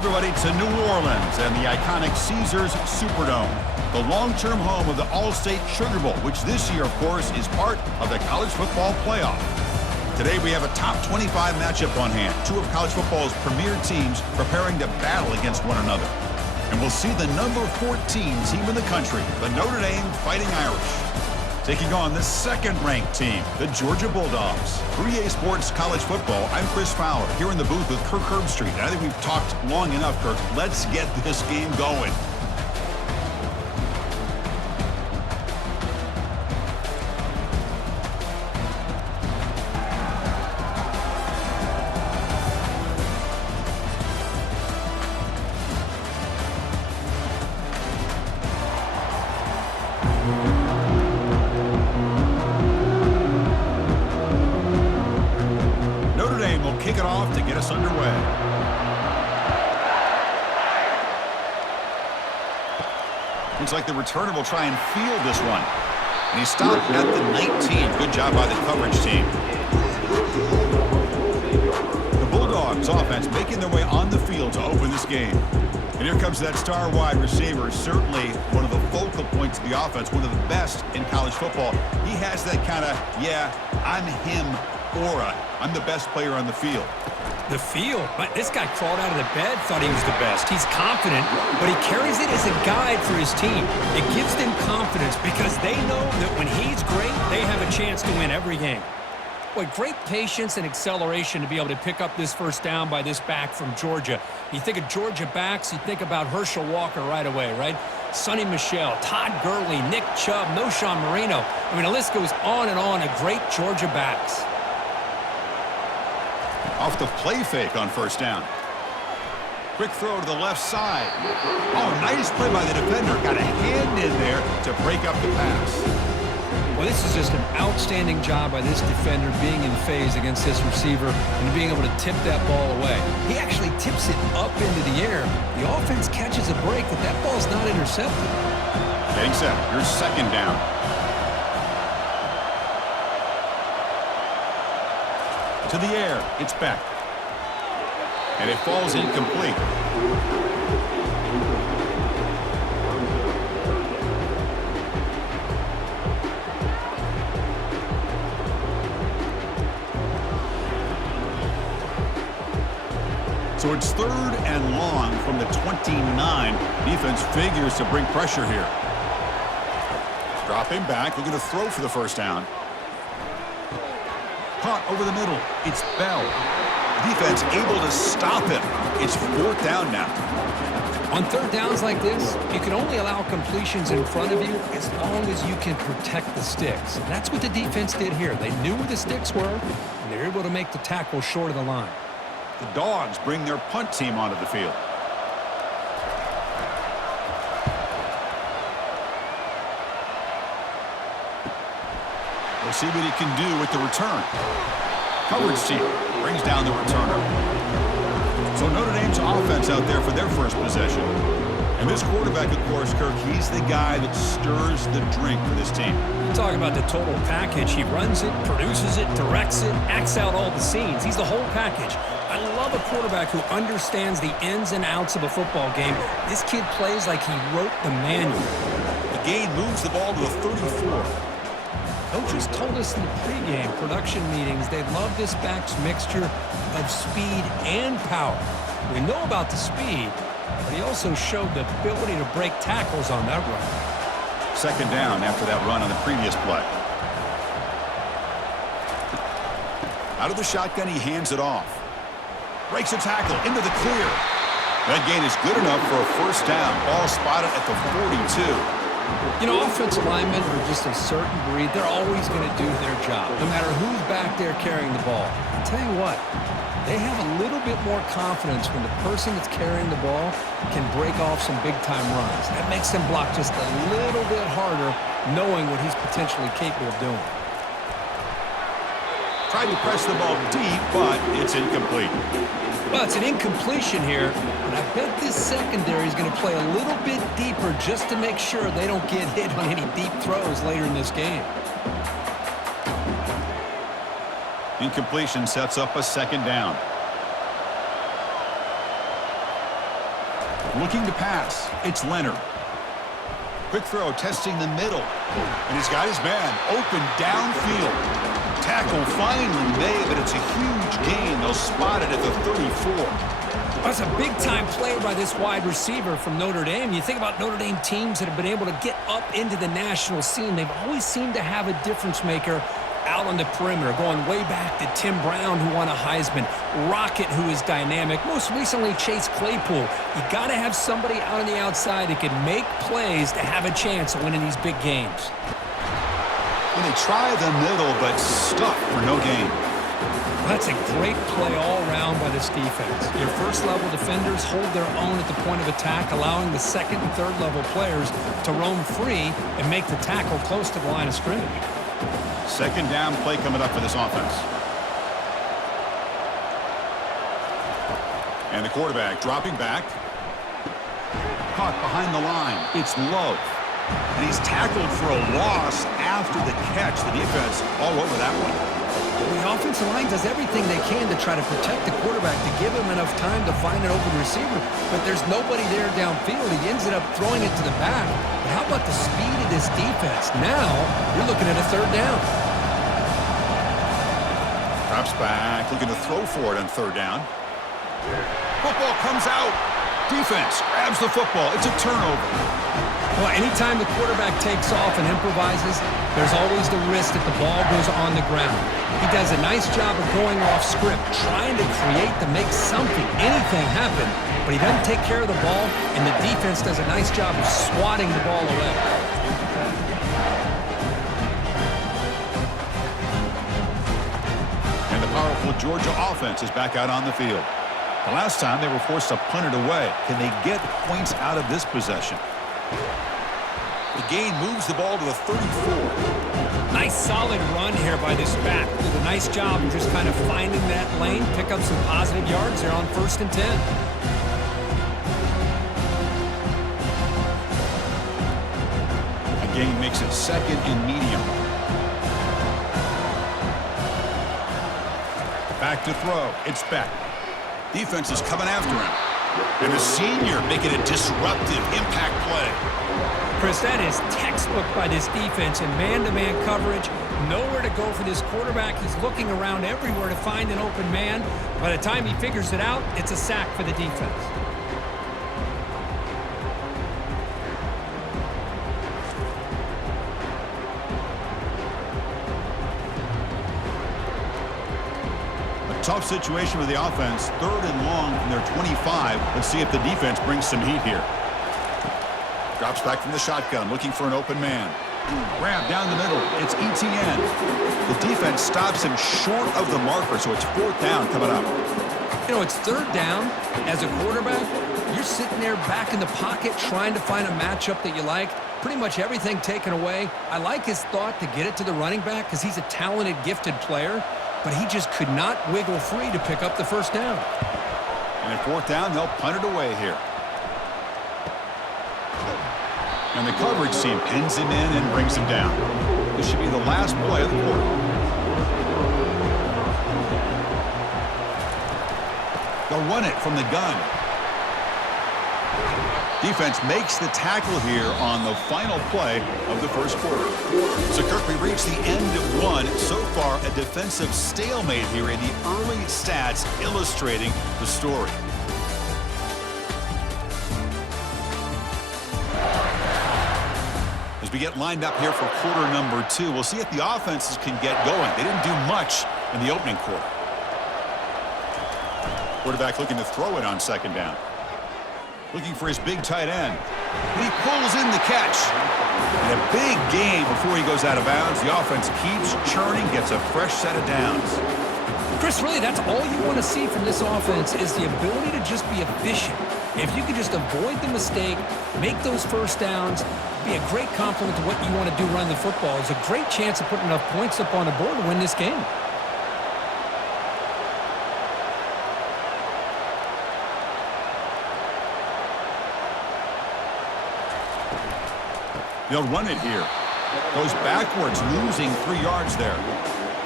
Everybody to New Orleans and the iconic Caesars Superdome, the long-term home of the All-State Sugar Bowl, which this year, of course, is part of the college football playoff. Today we have a top 25 matchup on hand, two of college football's premier teams preparing to battle against one another. And we'll see the number 14 team in the country, the Notre Dame Fighting Irish, taking on the second-ranked team, the Georgia Bulldogs. For EA Sports College Football, I'm Chris Fowler, here in the booth with Kirk Herbstreit. And I think we've talked long enough, Kirk. Let's get this game going. Kick it off to get us underway. Looks like the returner will try and field this one. And he stopped at the 19. Good job by the coverage team. The Bulldogs offense making their way on the field to open this game. And here comes that star wide receiver, certainly one of the focal points of the offense, one of the best in college football. He has that kind of, yeah, I'm him aura. I'm the best player on the field. The field? This guy crawled out of the bed, thought he was the best. He's confident, but he carries it as a guide for his team. It gives them confidence because they know that when he's great, they have a chance to win every game. Boy, great patience and acceleration to be able to pick up this first down by this back from Georgia. You think of Georgia backs, you think about Herschel Walker right away, right? Sonny Michel, Todd Gurley, Nick Chubb, Noshawn Marino. I mean, the list goes on and on of great Georgia backs. Off the play fake on first down. Quick throw to the left side. Oh, nice play by the defender. Got a hand in there to break up the pass. Well, this is just an outstanding job by this defender being in phase against this receiver and being able to tip that ball away. He actually tips it up into the air. The offense catches a break, but that ball's not intercepted. Getting set. Here's second down. To the air, it's back. And it falls incomplete. So it's third and long from the 29. Defense figures to bring pressure here. Dropping back, looking to throw for the first down. Caught over the middle. It's Bell. Defense able to stop him. It's fourth down now. On third downs like this, you can only allow completions in front of you as long as you can protect the sticks. And that's what the defense did here. They knew where the sticks were, and they were able to make the tackle short of the line. The Dogs bring their punt team onto the field. We'll see what he can do with the return. Coverage team brings down the returner. So Notre Dame's offense out there for their first possession. And this quarterback, of course, Kirk, he's the guy that stirs the drink for this team. Talk about the total package. He runs it, produces it, directs it, acts out all the scenes. He's the whole package. I love a quarterback who understands the ins and outs of a football game. This kid plays like he wrote the manual. The gain moves the ball to the 34. Coaches told us in the pregame production meetings they love this back's mixture of speed and power. We know about the speed, but he also showed the ability to break tackles on that run. Second down after that run on the previous play. Out of the shotgun, he hands it off. Breaks a tackle into the clear. That gain is good enough for a first down. Ball spotted at the 42. You know, offensive linemen are just a certain breed. They're always going to do their job, no matter who's back there carrying the ball. I'll tell you what, they have a little bit more confidence when the person that's carrying the ball can break off some big-time runs. That makes them block just a little bit harder, knowing what he's potentially capable of doing. Tried to press the ball deep, but it's incomplete. Well, it's an incompletion here, and I bet this secondary is going to play a little bit deeper just to make sure they don't get hit on any deep throws later in this game. Incompletion sets up a second down. Looking to pass. It's Leonard. Quick throw, testing the middle. And he's got his man open downfield. Tackle finally made, but it's a huge gain. They'll spot it at the 34. That's a big-time play by this wide receiver from Notre Dame. You think about Notre Dame teams that have been able to get up into the national scene. They've always seemed to have a difference maker out on the perimeter, going way back to Tim Brown, who won a Heisman, Rocket, who is dynamic, most recently Chase Claypool. You got to have somebody out on the outside that can make plays to have a chance of winning these big games. And they try the middle, but stuck for no gain. That's a great play all around by this defense. Your first-level defenders hold their own at the point of attack, allowing the second and third-level players to roam free and make the tackle close to the line of scrimmage. Second down play coming up for this offense. And the quarterback dropping back. Caught behind the line. It's Love. And he's tackled for a loss after the catch. The defense all over that one. The offensive line does everything they can to try to protect the quarterback, to give him enough time to find an open receiver, but there's nobody there downfield. He ends up throwing it to the back. But how about the speed of this defense? Now you're looking at a third down. Drops back, looking to throw for it on third down. Football comes out. Defense grabs the football. It's a turnover. Well, anytime the quarterback takes off and improvises, there's always the risk that the ball goes on the ground. He does a nice job of going off script, trying to create to make something, anything happen, but he doesn't take care of the ball, and the defense does a nice job of swatting the ball away. And the powerful Georgia offense is back out on the field. The last time they were forced to punt it away. Can they get points out of this possession? The gain moves the ball to the 34. Nice solid run here by this back. Did a nice job of just kind of finding that lane, pick up some positive yards there on 1st and 10. A gain makes it second and medium. Back to throw. It's Beck. Defense is coming after him. And the senior making a disruptive impact play. Chris, that is textbook by this defense in man-to-man coverage. Nowhere to go for this quarterback. He's looking around everywhere to find an open man. By the time he figures it out, it's a sack for the defense. Tough situation with the offense. 3rd and long from their 25. Let's see if the defense brings some heat here. Drops back from the shotgun, looking for an open man. Grab down the middle. It's ETN. The defense stops him short of the marker, so it's 4th down coming up. You know, it's 3rd down. As a quarterback, you're sitting there back in the pocket trying to find a matchup that you like. Pretty much everything taken away. I like his thought to get it to the running back because he's a talented, gifted player. But he just could not wiggle free to pick up the 1st down. And at 4th down, they'll punt it away here. And the coverage team pins him in and brings him down. This should be the last play of the quarter. They'll run it from the gun. Defense makes the tackle here on the final play of the 1st quarter. So, Kirk, we reach the end of one. So far, a defensive stalemate here in the early stats illustrating the story. As we get lined up here for quarter number 2, we'll see if the offenses can get going. They didn't do much in the opening quarter. Quarterback looking to throw it on 2nd down. Looking for his big tight end. And he pulls in the catch. And a big gain before he goes out of bounds. The offense keeps churning, gets a fresh set of downs. Chris, really, that's all you want to see from this offense is the ability to just be efficient. If you can just avoid the mistake, make those 1st downs, be a great compliment to what you want to do running the football. It's a great chance of putting enough points up on the board to win this game. They'll run it here. Goes backwards, losing 3 yards there.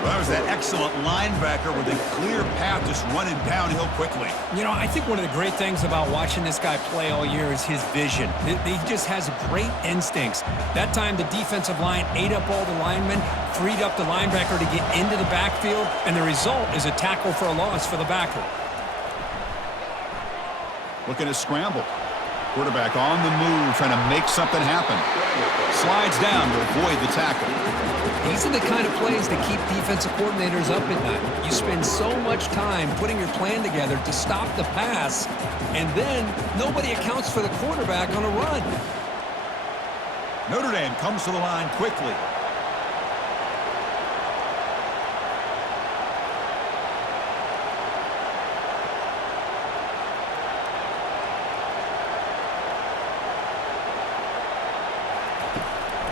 Well, that was that excellent linebacker with a clear path just running downhill quickly. You know, I think one of the great things about watching this guy play all year is his vision. He just has great instincts. That time, the defensive line ate up all the linemen, freed up the linebacker to get into the backfield, and the result is a tackle for a loss for the backer. Looking to scramble. Quarterback on the move, trying to make something happen. Slides down to avoid the tackle. These are the kind of plays that keep defensive coordinators up at night. You spend so much time putting your plan together to stop the pass, and then nobody accounts for the quarterback on a run. Notre Dame comes to the line quickly.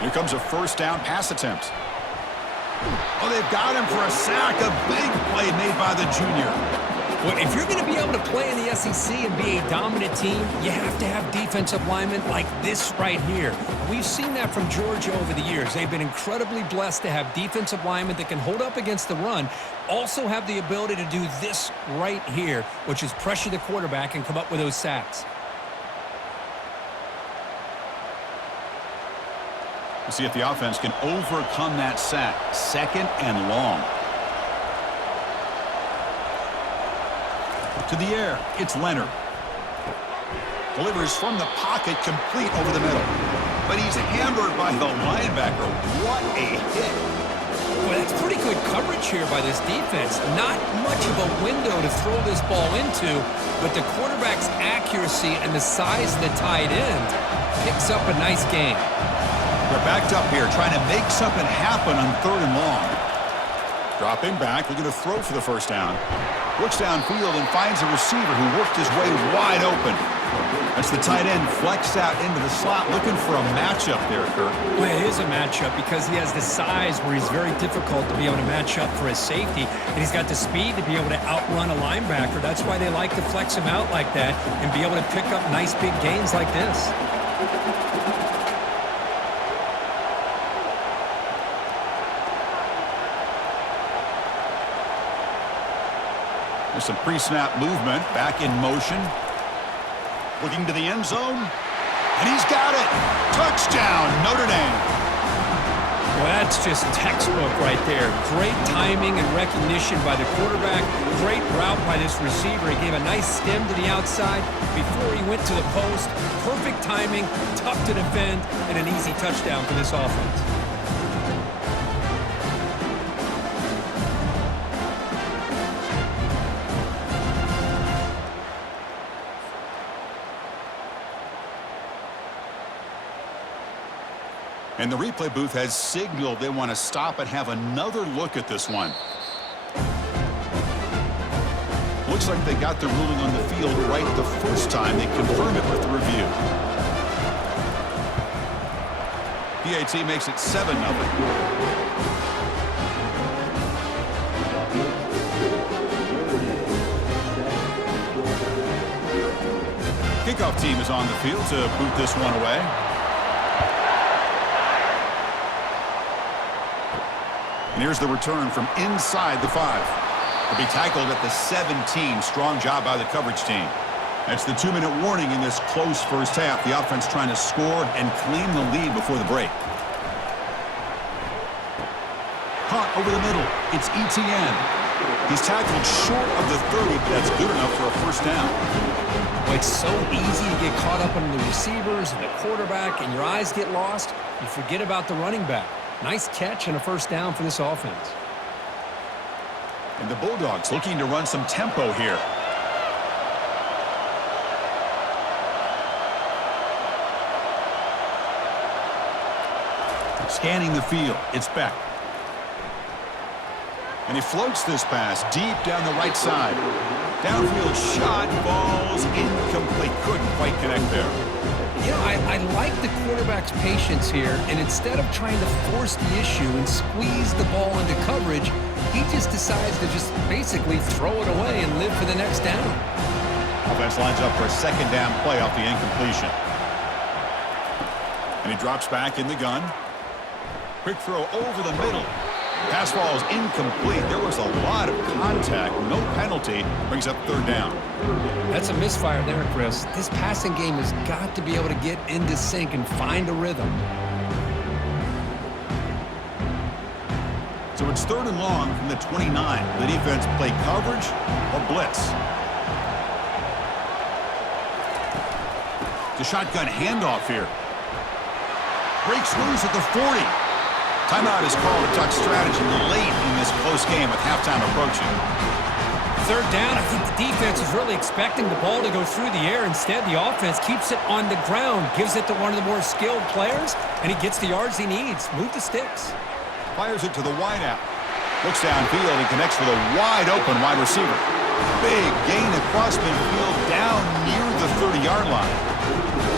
Here comes a first down pass attempt. Oh, they've got him for a sack. A big play made by the junior. Well, if you're going to be able to play in the SEC and be a dominant team, you have to have defensive linemen like this right here. We've seen that from Georgia over the years. They've been incredibly blessed to have defensive linemen that can hold up against the run, also have the ability to do this right here, which is pressure the quarterback and come up with those sacks. We'll see if the offense can overcome that sack. Second and long. To the air, it's Leonard. Delivers from the pocket, complete over the middle. But he's hammered by the linebacker. What a hit. Well, that's pretty good coverage here by this defense. Not much of a window to throw this ball into, but the quarterback's accuracy and the size of the tight end picks up a nice gain. They're backed up here, trying to make something happen on third and long. Dropping back, looking to throw for the first down. Looks downfield and finds a receiver who worked his way wide open. That's the tight end flexed out into the slot, looking for a matchup there, Kirk. Well, it is a matchup because he has the size where he's very difficult to be able to match up for his safety, and he's got the speed to be able to outrun a linebacker. That's why they like to flex him out like that and be able to pick up nice big gains like this. There's some pre-snap movement, back in motion. Looking to the end zone, and he's got it. Touchdown, Notre Dame. Well, that's just textbook right there. Great timing and recognition by the quarterback. Great route by this receiver. He gave a nice stem to the outside before he went to the post. Perfect timing, tough to defend, and an easy touchdown for this offense. And the replay booth has signaled they want to stop and have another look at this one. Looks like they got the ruling on the field right the first time. They confirm it with the review. PAT makes it 7-0. Kickoff team is on the field to boot this one away. And here's the return from inside the 5. He'll be tackled at the 17. Strong job by the coverage team. That's the 2-minute warning in this close first half. The offense trying to score and claim the lead before the break. Caught over the middle. It's Etienne. He's tackled short of the 30, but that's good enough for a first down. Well, it's so easy to get caught up on the receivers and the quarterback, and your eyes get lost. You forget about the running back. Nice catch and a first down for this offense. And the Bulldogs looking to run some tempo here. Scanning the field, it's Beck. And he floats this pass deep down the right side. Downfield shot, falls incomplete. Couldn't quite connect there. You know, I like the quarterback's patience here, and instead of trying to force the issue and squeeze the ball into coverage, he just decides to just basically throw it away and live for the next down. Offense lines up for a second down play off the incompletion. And he drops back in the gun. Quick throw over the middle. Pass ball is incomplete. There was a lot of contact. No penalty. Brings up third down. That's a misfire there, Chris. This passing game has got to be able to get into sync and find a rhythm. So it's third and long from the 29. The defense play coverage or blitz. The shotgun handoff here. Breaks loose at the 40. Timeout is called to talk strategy late in this close game with halftime approaching. Third down, I think the defense is really expecting the ball to go through the air. Instead, the offense keeps it on the ground, gives it to one of the more skilled players, and he gets the yards he needs. Move the sticks. Fires it to the wideout. Looks downfield and connects with a wide-open wide receiver. Big gain across midfield down near the 30-yard line.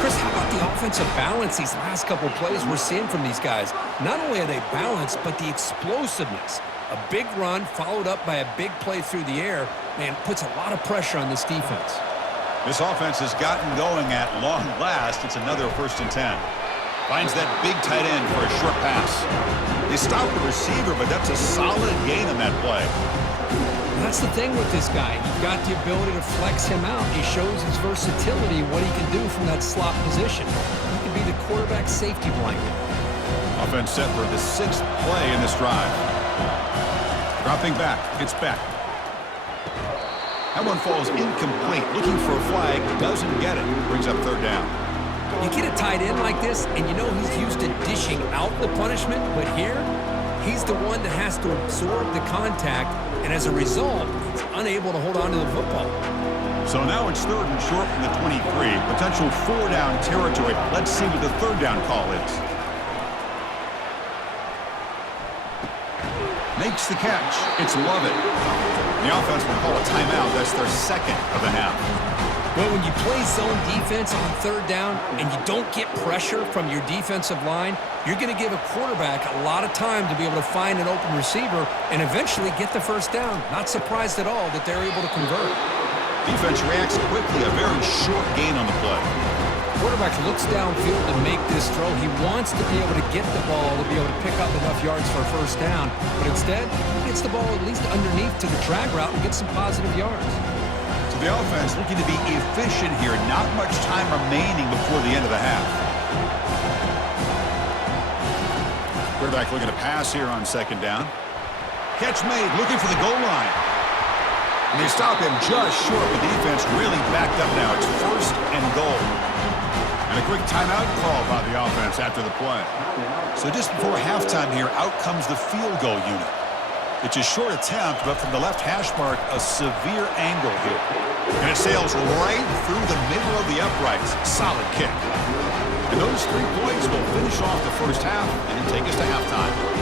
Chris, how about the offensive balance these last couple of plays we're seeing from these guys? Not only are they balanced, but the explosiveness. A big run followed up by a big play through the air, man, puts a lot of pressure on this defense. This offense has gotten going at long last. It's another 1st and 10. Finds that big tight end for a short pass. They stop the receiver, but that's a solid gain on that play. That's the thing with this guy. You've got the ability to flex him out. He shows his versatility, what he can do from that slot position. He can be the quarterback's safety blanket. Offense set for the 6th play in this drive. Dropping back. It's back. That one falls incomplete. Looking for a flag. Doesn't get it. Brings up third down. You get a tight end like this, and you know he's used to dishing out the punishment, but here, he's the one that has to absorb the contact, and as a result, he's unable to hold on to the football. So now it's third and short from the 23. Potential 4-down territory. Let's see what the third down call is. Makes the catch. It's Lovett. The offense will call a timeout. That's their 2nd of the half. Well, when you play zone defense on third down and you don't get pressure from your defensive line, you're going to give a quarterback a lot of time to be able to find an open receiver and eventually get the first down. Not surprised at all that they're able to convert. Defense reacts quickly. A very short gain on the play. Quarterback looks downfield to make this throw. He wants to be able to get the ball to be able to pick up enough yards for a first down, but instead, he gets the ball at least underneath to the drag route and gets some positive yards. So the offense looking to be efficient here. Not much time remaining before the end of the half. Quarterback looking to pass here on 2nd down. Catch made, looking for the goal line. And they stop him just short. The defense really backed up now. It's 1st and goal. And a quick timeout call by the offense after the play. So just before halftime here, out comes the field goal unit. It's a short attempt, but from the left hash mark, a severe angle here. And it sails right through the middle of the uprights. Solid kick. And those 3 points will finish off the first half and then take us to halftime.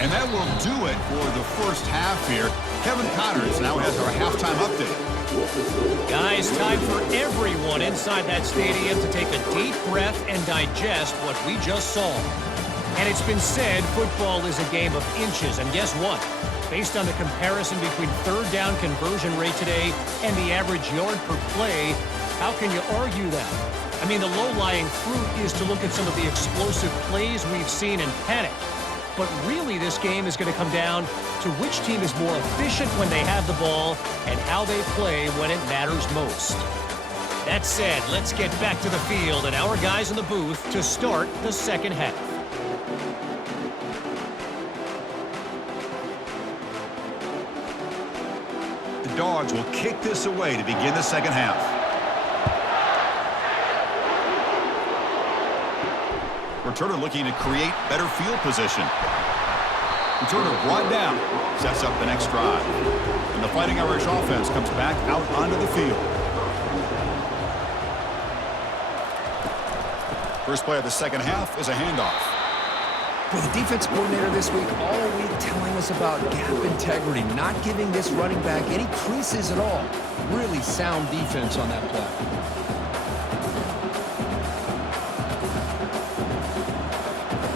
And that will do it for the first half here. Kevin Connors now has our halftime update. Guys, time for everyone inside that stadium to take a deep breath and digest what we just saw. And it's been said football is a game of inches. And guess what? Based on the comparison between third down conversion rate today and the average yard per play, how can you argue that? I mean, the low-lying fruit is to look at some of the explosive plays we've seen in panic. But really, this game is going to come down to which team is more efficient when they have the ball and how they play when it matters most. That said, let's get back to the field and our guys in the booth to start the second half. The Dogs will kick this away to begin the second half. Returner looking to create better field position. Returner brought down, sets up the next drive. And the Fighting Irish offense comes back out onto the field. First play of the second half is a handoff. Well, the defense coordinator this week all week telling us about gap integrity, not giving this running back any creases at all. Really sound defense on that play.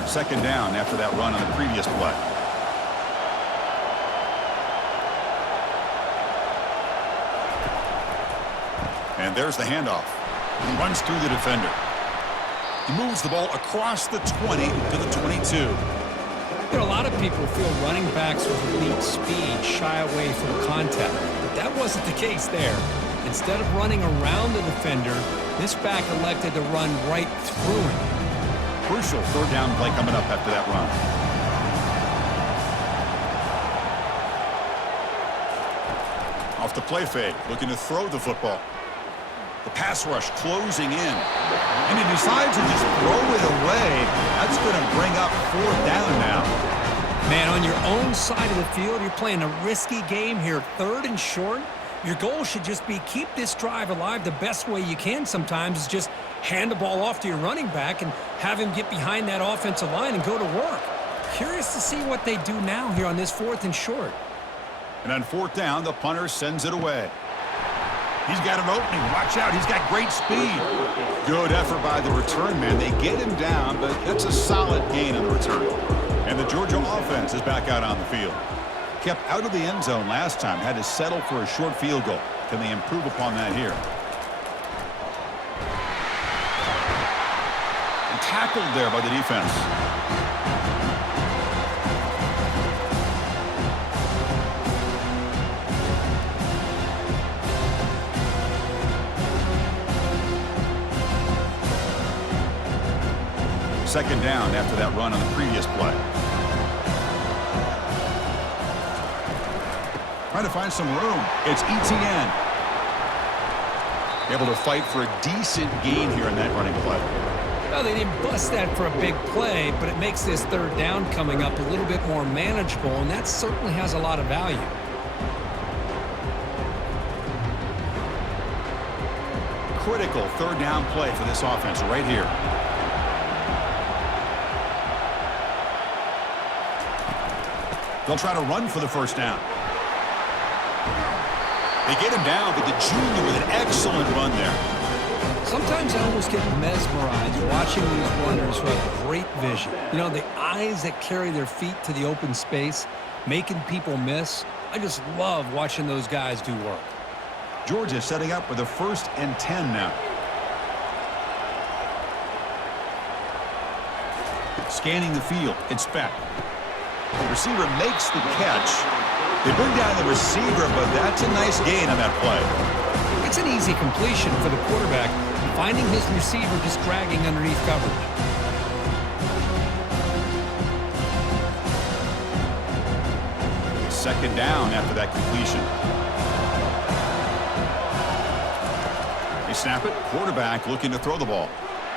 Second down after that run on the previous play. And there's the handoff. He runs through the defender. He moves the ball across the 20 to the 22. A lot of people feel running backs with elite speed shy away from contact, but that wasn't the case there. Instead of running around the defender, this back elected to run right through him. Crucial third down play coming up after that run. Off the play fake, looking to throw the football. The pass rush closing in. And he decides to just throw it away. That's going to bring up fourth down now. Man, on your own side of the field, you're playing a risky game here, third and short. Your goal should just be keep this drive alive the best way you can sometimes is just hand the ball off to your running back and have him get behind that offensive line and go to work. Curious to see what they do now here on this fourth and short. And on fourth down, the punter sends it away. He's got an opening. Watch out. He's got great speed. Good effort by the return man. They get him down, but that's a solid gain on the return. And the Georgia offense is back out on the field. Kept out of the end zone last time. Had to settle for a short field goal. Can they improve upon that here? And tackled there by the defense. Second down after that run on the previous play. Trying to find some room. It's ETN. Able to fight for a decent gain here in that running play. Well, they didn't bust that for a big play, but it makes this third down coming up a little bit more manageable, and that certainly has a lot of value. Critical third down play for this offense right here. They'll try to run for the first down. They get him down, but the junior with an excellent run there. Sometimes I almost get mesmerized watching these runners who have great vision. You know, the eyes that carry their feet to the open space, making people miss. I just love watching those guys do work. Georgia setting up with a 1st and 10 now. Scanning the field. Inspect. The receiver makes the catch. They bring down the receiver, but that's a nice gain on that play. It's an easy completion for the quarterback, finding his receiver just dragging underneath coverage. Second down after that completion. They snap it. Quarterback looking to throw the ball.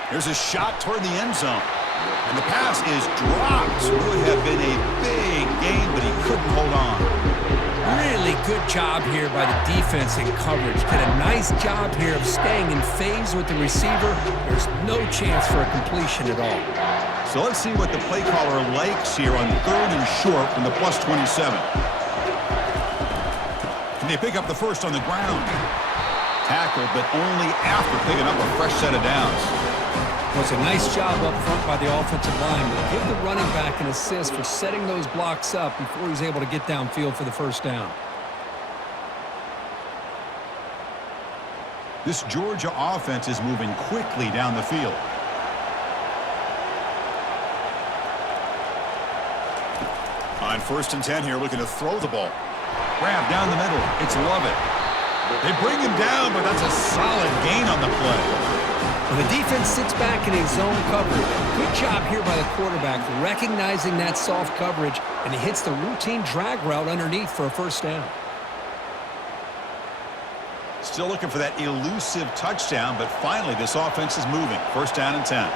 There's a shot toward the end zone. And the pass is dropped. Would have been a big gain, but he couldn't hold on. Really good job here by the defense in coverage. Did a nice job here of staying in phase with the receiver. There's no chance for a completion at all. So let's see what the play caller likes here on third and short from the +27. Can they pick up the first on the ground? Tackled, but only after picking up a fresh set of downs. Well, it's a nice job up front by the offensive line, but give the running back an assist for setting those blocks up before he's able to get downfield for the first down. This Georgia offense is moving quickly down the field. On 1st and 10 here, looking to throw the ball. Grab down the middle. It's Lovett. They bring him down, but that's a solid gain on the play. Well, the defense sits back in a zone coverage. Good job here by the quarterback recognizing that soft coverage, and he hits the routine drag route underneath for a first down. Still looking for that elusive touchdown, but finally this offense is moving. 1st down and 10.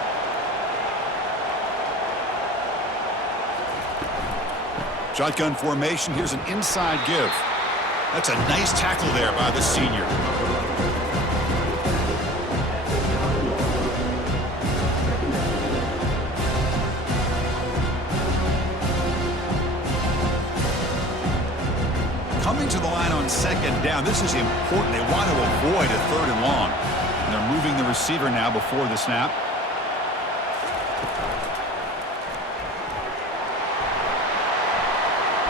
Shotgun formation. Here's an inside give. That's a nice tackle there by the senior. Coming to the line on 2nd down. This is important. They want to avoid a 3rd and long. And they're moving the receiver now before the snap.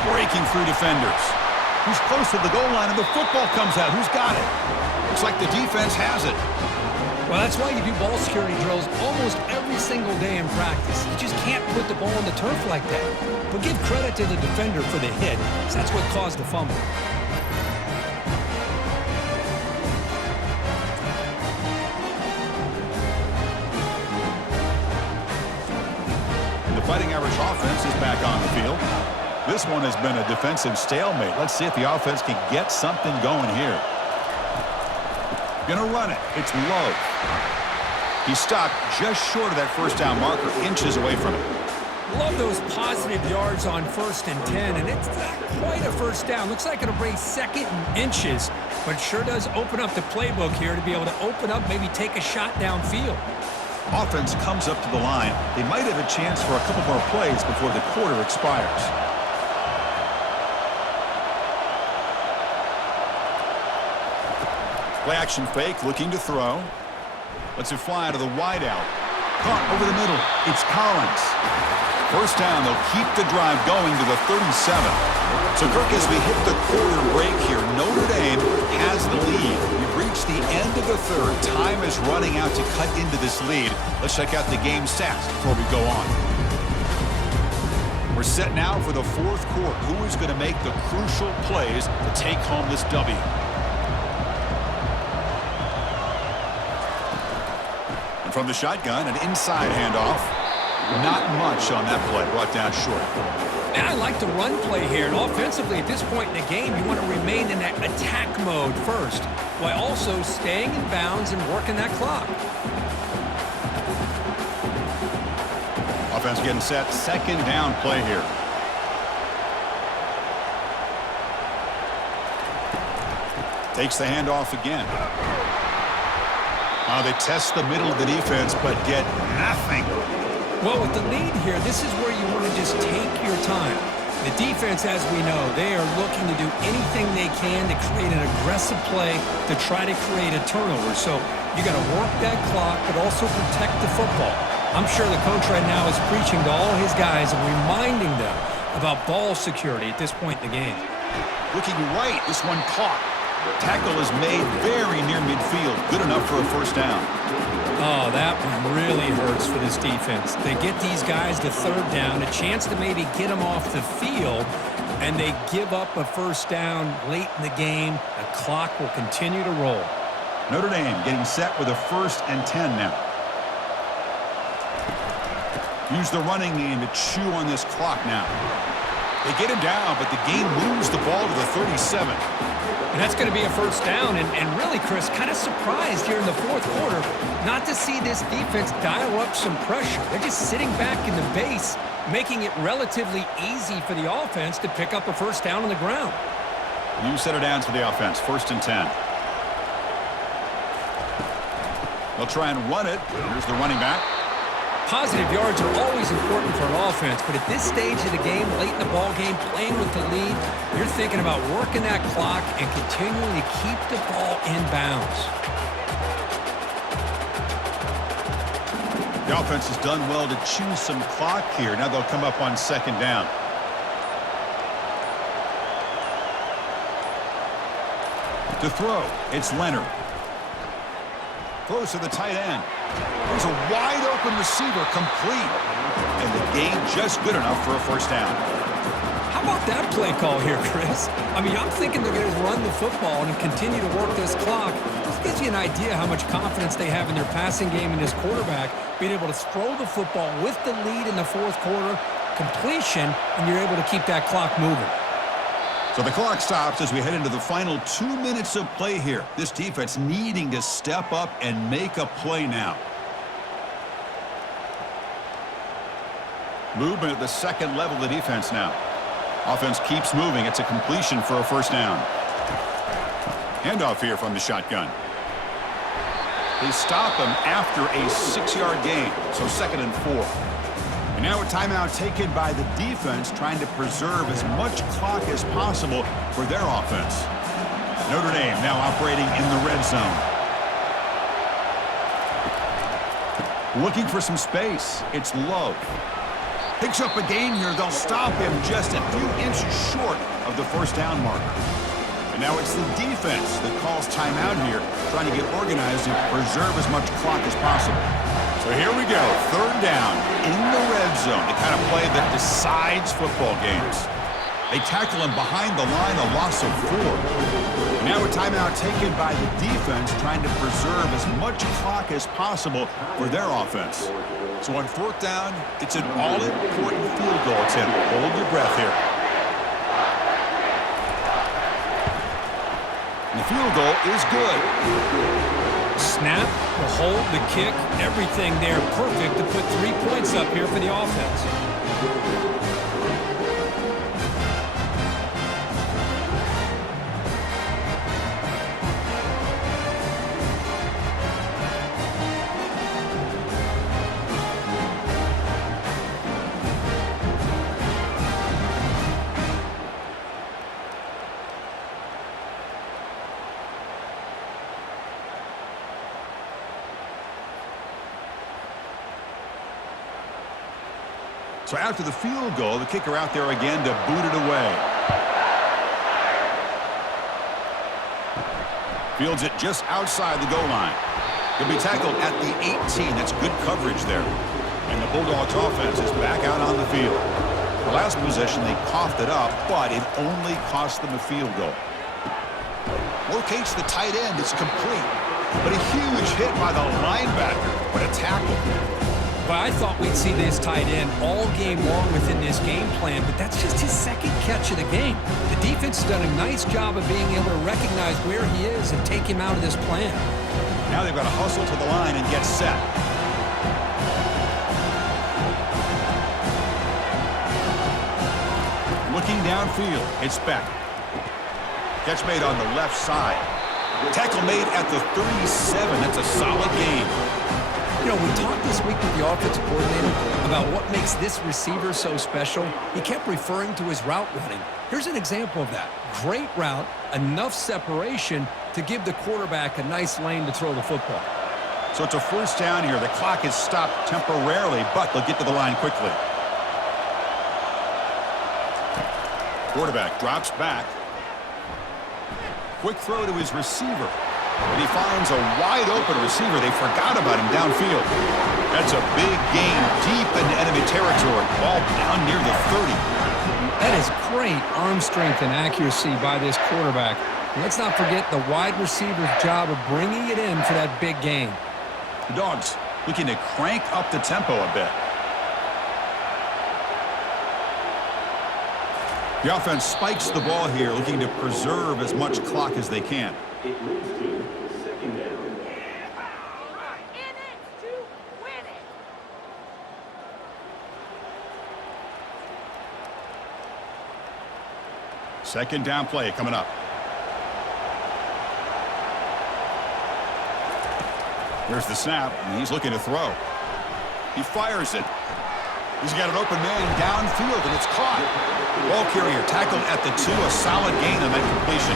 Breaking through defenders. Who's close to the goal line, and the football comes out. Who's got it? Looks like the defense has it. Well, that's why you do ball security drills almost every single day in practice. You just can't put the ball on the turf like that. But give credit to the defender for the hit, because that's what caused the fumble. And the Fighting Irish offense is back on the field. This one has been a defensive stalemate. Let's see if the offense can get something going here. Gonna run it. It's low. He stopped just short of that first down marker, inches away from it. Love those positive yards on 1st and 10, and it's not quite a first down. Looks like it'll bring 2nd and inches, but sure does open up the playbook here to be able to open up, maybe take a shot downfield. Offense comes up to the line. They might have a chance for a couple more plays before the quarter expires. Play action fake, looking to throw. Lets it fly to the wideout. Caught over the middle. It's Collins. First down, they'll keep the drive going to the 37. So, Kirk, as we hit the quarter break here, Notre Dame has the lead. We've reached the end of the third. Time is running out to cut into this lead. Let's check out the game stats before we go on. We're set now for the fourth quarter. Who is going to make the crucial plays to take home this W? From the shotgun, an inside handoff. Not much on that play, brought down short. And I like the run play here. And offensively, at this point in the game, you want to remain in that attack mode first, while also staying in bounds and working that clock. Offense getting set. Second down play here. Takes the handoff again. They test the middle of the defense, but get nothing. Well, with the lead here, this is where you want to just take your time. The defense, as we know, they are looking to do anything they can to create an aggressive play to try to create a turnover. So you got to work that clock, but also protect the football. I'm sure the coach right now is preaching to all his guys and reminding them about ball security at this point in the game. Looking right, this one caught. Tackle is made very near midfield. Good enough for a first down. Oh, that one really hurts for this defense. They get these guys to third down, a chance to maybe get them off the field, and they give up a first down late in the game. The clock will continue to roll. Notre Dame getting set with a 1st and 10 now. Use the running game to chew on this clock now. They get him down, but the game moves the ball to the 37. And that's going to be a first down. And really, Chris, kind of surprised here in the fourth quarter not to see this defense dial up some pressure. They're just sitting back in the base, making it relatively easy for the offense to pick up a first down on the ground. New set of downs for the offense, 1st and 10. They'll try and run it. Here's the running back. Positive yards are always important for an offense, but at this stage of the game, late in the ball game, playing with the lead, you're thinking about working that clock and continuing to keep the ball in bounds. The offense has done well to chew some clock here. Now they'll come up on 2nd down. To throw, it's Leonard. Throws to the tight end. There's a wide-open receiver, complete. And the game just good enough for a first down. How about that play call here, Chris? I mean, I'm thinking they're going to run the football and continue to work this clock. This gives you an idea how much confidence they have in their passing game and this quarterback being able to throw the football with the lead in the fourth quarter, completion, and you're able to keep that clock moving. So the clock stops as we head into the final 2 minutes of play here. This defense needing to step up and make a play now. Movement at the second level of the defense now. Offense keeps moving. It's a completion for a first down. Handoff here from the shotgun. They stop him after a 6-yard gain, so 2nd and 4. And now a timeout taken by the defense, trying to preserve as much clock as possible for their offense. Notre Dame now operating in the red zone. Looking for some space. It's Love. Picks up a gain here. They'll stop him just a few inches short of the first down marker. And now it's the defense that calls timeout here, trying to get organized and preserve as much clock as possible. So here we go, third down in the red zone, the kind of play that decides football games. They tackle him behind the line, a loss of 4. And now a timeout taken by the defense, trying to preserve as much clock as possible for their offense. So on fourth down, it's an all-important field goal attempt. Hold your breath here. And the field goal is good. Snap, the hold, the kick, everything there perfect to put 3 points up here for the offense. So after the field goal, the kicker out there again to boot it away. Fields it just outside the goal line. He'll be tackled at the 18. That's good coverage there. And the Bulldogs offense is back out on the field. The last possession, they coughed it up, but it only cost them a field goal. Locates the tight end. It's complete. But a huge hit by the linebacker. What a tackle. Well, I thought we'd see this tight end all game long within this game plan, but that's just his second catch of the game. The defense has done a nice job of being able to recognize where he is and take him out of this plan. Now they've got to hustle to the line and get set. Looking downfield, it's Beck. Catch made on the left side. Tackle made at the 37. That's a solid game. You know, we talked this week with the offensive coordinator about what makes this receiver so special. He kept referring to his route running. Here's an example of that. Great route, enough separation to give the quarterback a nice lane to throw the football. So it's a first down here. The clock is stopped temporarily, but they'll get to the line quickly. Quarterback drops back. Quick throw to his receiver. And he finds a wide-open receiver. They forgot about him downfield. That's a big gain deep into enemy territory. Ball down near the 30. That is great arm strength and accuracy by this quarterback. And let's not forget the wide receiver's job of bringing it in for that big gain. The Dogs looking to crank up the tempo a bit. The offense spikes the ball here, looking to preserve as much clock as they can. It moves to second down. Second down play coming up. Here's the snap, and he's looking to throw. He fires it. He's got an open man downfield, and it's caught. Ball carrier tackled at the 2, a solid gain on that completion.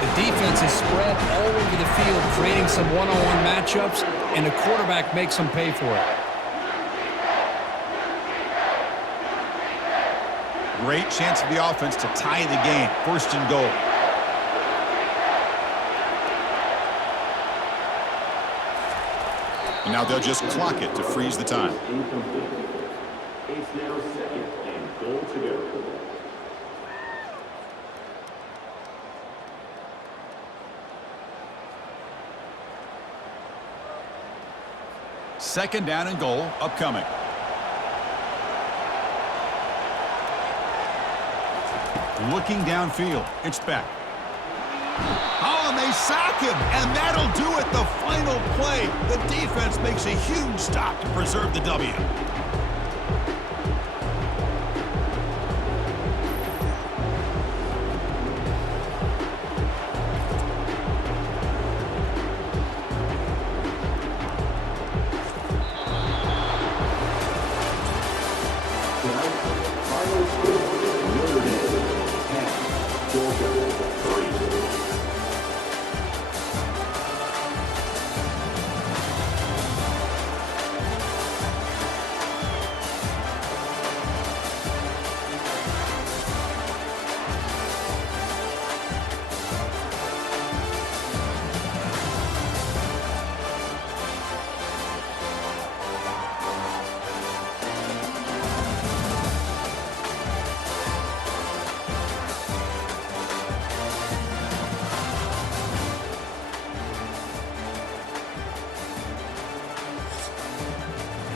The defense is spread all over the field, creating some one-on-one matchups, and the quarterback makes them pay for it. Great chance for the offense to tie the game. First and goal. And now they'll just clock it to freeze the time. Incomplete. It's now second and goal to go. Second down and goal upcoming. Looking downfield, it's Beck. Oh, and they sack him, and that'll do it, the final play. The defense makes a huge stop to preserve the W. Final score.